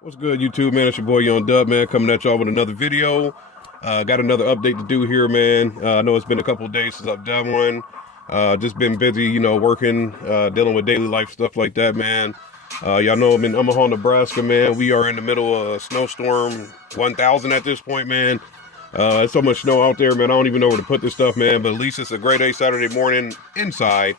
What's good, YouTube, man? It's your boy Young Dub, man, coming at y'all with another video. Got another update to do here, man. I know it's been a couple of days since I've done one. Just been busy, working, dealing with daily life stuff like that, man. Y'all know I'm in Omaha, Nebraska, man. We are in the middle of a snowstorm 1000 at this point, man. There's so much snow out there, man. I don't even know where to put this stuff, man. But at least it's a great day Saturday morning inside.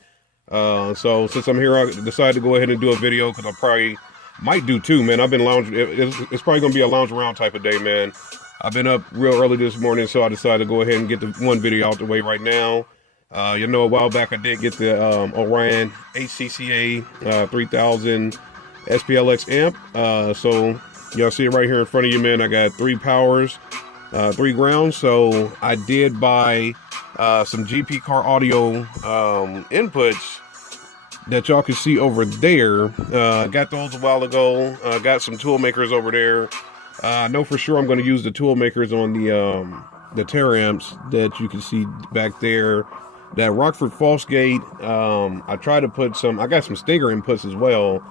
So since I'm here, I decided to go ahead and do a video because I probably might do two, man. I've been lounging. It's probably going to be a lounge around type of day, man. I've been up real early this morning, so I decided to go ahead and get the one video out the way right now. A while back I did get the Orion HCCA 3000 SPLX amp. So y'all see it right here in front of you, man. I got 3 powers, 3 grounds. So I did buy some GP car audio inputs that y'all can see over there. Got those a while ago. Got some tool makers over there. I know for sure I'm going to use the tool makers on the Terra amps that you can see back there. That Rockford False Gate, I tried to put I got some Stinger inputs as well.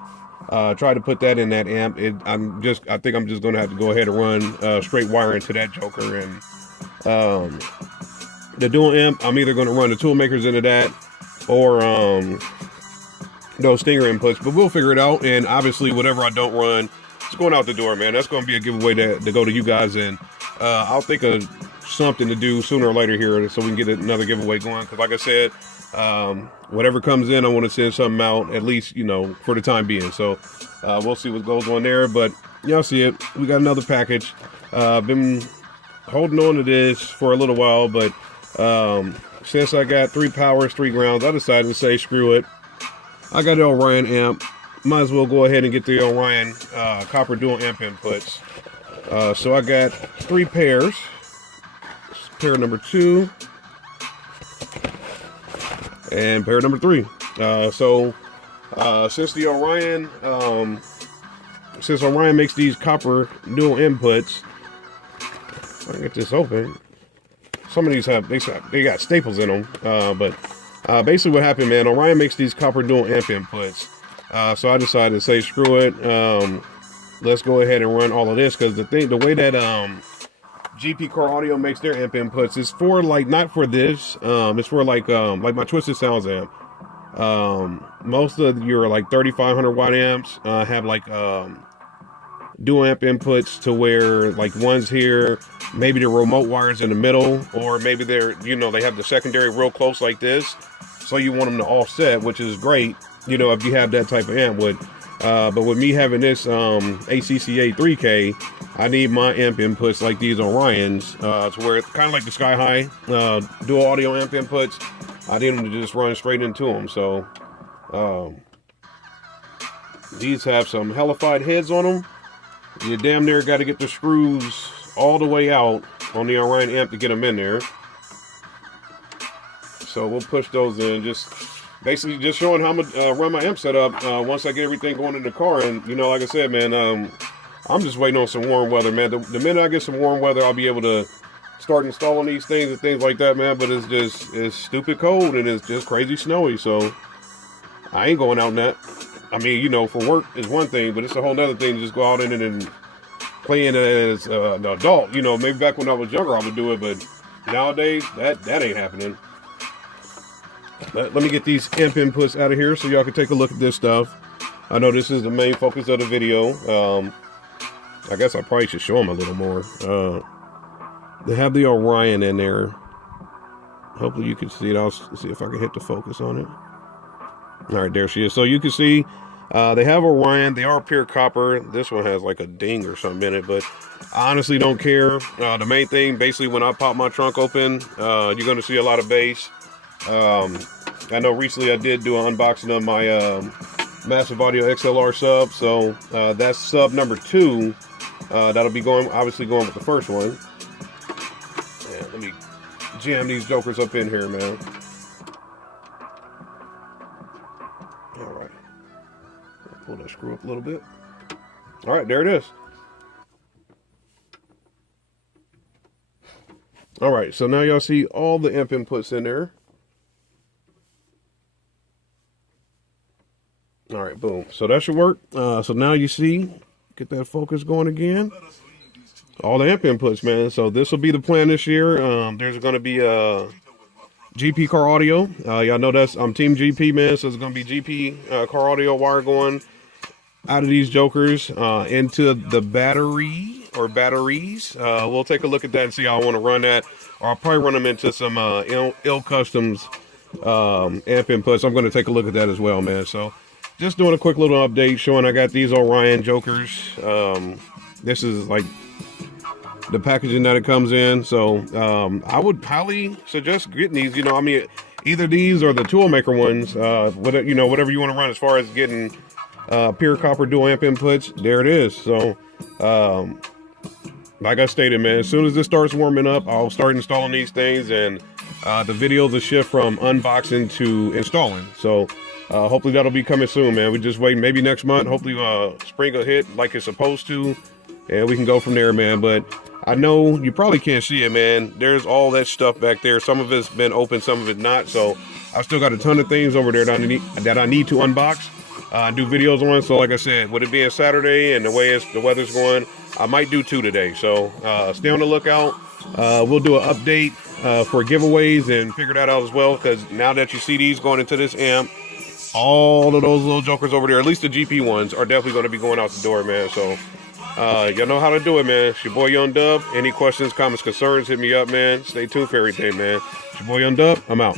Tried to put that in that amp. I think I'm just going to have to go ahead and run straight wire into that joker. And the dual amp, I'm either going to run the tool makers into that or those Stinger inputs, but we'll figure it out. And obviously whatever I don't run, it's going out the door, man. That's going to be a giveaway to go to you guys, and I'll think of something to do sooner or later here so we can get another giveaway going, because like I said, whatever comes in, I want to send something out, at least, for the time being. So we'll see what goes on there, but y'all see it. We got another package. Been holding on to this for a little while, but since I got 3 powers, 3 grounds, I decided to say screw it. I got an Orion amp. Might as well go ahead and get the Orion copper dual amp inputs. So I got 3 pairs. Pair number 2 and pair number 3. Since Orion makes these copper dual inputs, if I can get this open. Some of these they got staples in them, but basically what happened, man, Orion makes these copper dual amp inputs. So I decided to say screw it. Let's go ahead and run all of this, because the way that GP Car Audio makes their amp inputs is for not for this. It's for like my Twisted Sounds amp. Most of your 3500 watt amps have dual amp inputs, to where one's here, maybe the remote wires in the middle, or maybe they have the secondary real close like this, so you want them to offset, which is great, if you have that type of amp. But with me having this ACCA 3K, I need my amp inputs like these Orions, to where it's kind of like the Sky High dual audio amp inputs. I need them to just run straight into them. So these have some hellified heads on them. You damn near got to get the screws all the way out on the Orion amp to get them in there. So we'll push those in, basically just showing how I'm gonna run my amp setup once I get everything going in the car. And like I said, man, I'm just waiting on some warm weather, man. The minute I get some warm weather, I'll be able to start installing these things and things like that, man. But it's stupid cold, and it's just crazy snowy, so I ain't going out in that. I mean, for work is one thing, but it's a whole nother thing to just go out in it and playing as an adult. Maybe back when I was younger I would do it, but nowadays that ain't happening. Let me get these amp inputs out of here so y'all can take a look at this stuff. I know this is the main focus of the video. I guess I probably should show them a little more. They have the Orion in there. Hopefully you can see it. I'll see if I can hit the focus on it. All right, there she is. So you can see they have Orion. They are pure copper. This one has like a ding or something in it, but I honestly don't care. The main thing, basically, when I pop my trunk open, you're going to see a lot of bass. I know recently I did do an unboxing of my Massive Audio XLR sub, so that's sub number 2. That'll be obviously going with the first one. Yeah, let me jam these jokers up in here, man. All right, pull that screw up a little bit. All right, there it is. All right, so now y'all see all the amp inputs in there. All right, boom. So that should work. So now you see Get that focus going again. All the amp inputs, man. So this will be the plan this year. There's going to be a GP car audio. Y'all know I'm Team GP, man. So it's going to be GP car audio wire going out of these jokers into the battery or batteries. We'll take a look at that and see how I want to run that. Or I'll probably run them into some ill customs amp inputs. I'm going to take a look at that as well, man. So just doing a quick little update showing I got these Orion jokers. This is like the packaging that it comes in. So I would highly suggest getting these. You know, I mean, either these or the toolmaker ones. Whatever, you know, whatever you want to run as far as getting pure copper dual amp inputs. There it is. So like I stated, man, as soon as this starts warming up, I'll start installing these things, and the videos will shift from unboxing to installing. So hopefully that'll be coming soon, man. We just wait maybe next month. Hopefully spring will hit like it's supposed to, and we can go from there, man. But I know you probably can't see it, man. There's all that stuff back there. Some of it's been open, some of it not. So I've still got a ton of things over there that I need to unbox and do videos on. So like I said, with it being Saturday and the way the weather's going, I might do 2 today. So stay on the lookout. We'll do an update for giveaways and figure that out as well, because now that you see these going into this amp, all of those little jokers over there, at least the GP ones, are definitely going to be going out the door, man. So y'all know how to do it, man. It's your boy Young Dub. Any questions, comments, concerns, hit me up, man. Stay tuned for everything, man. It's your boy Young Dub. I'm out.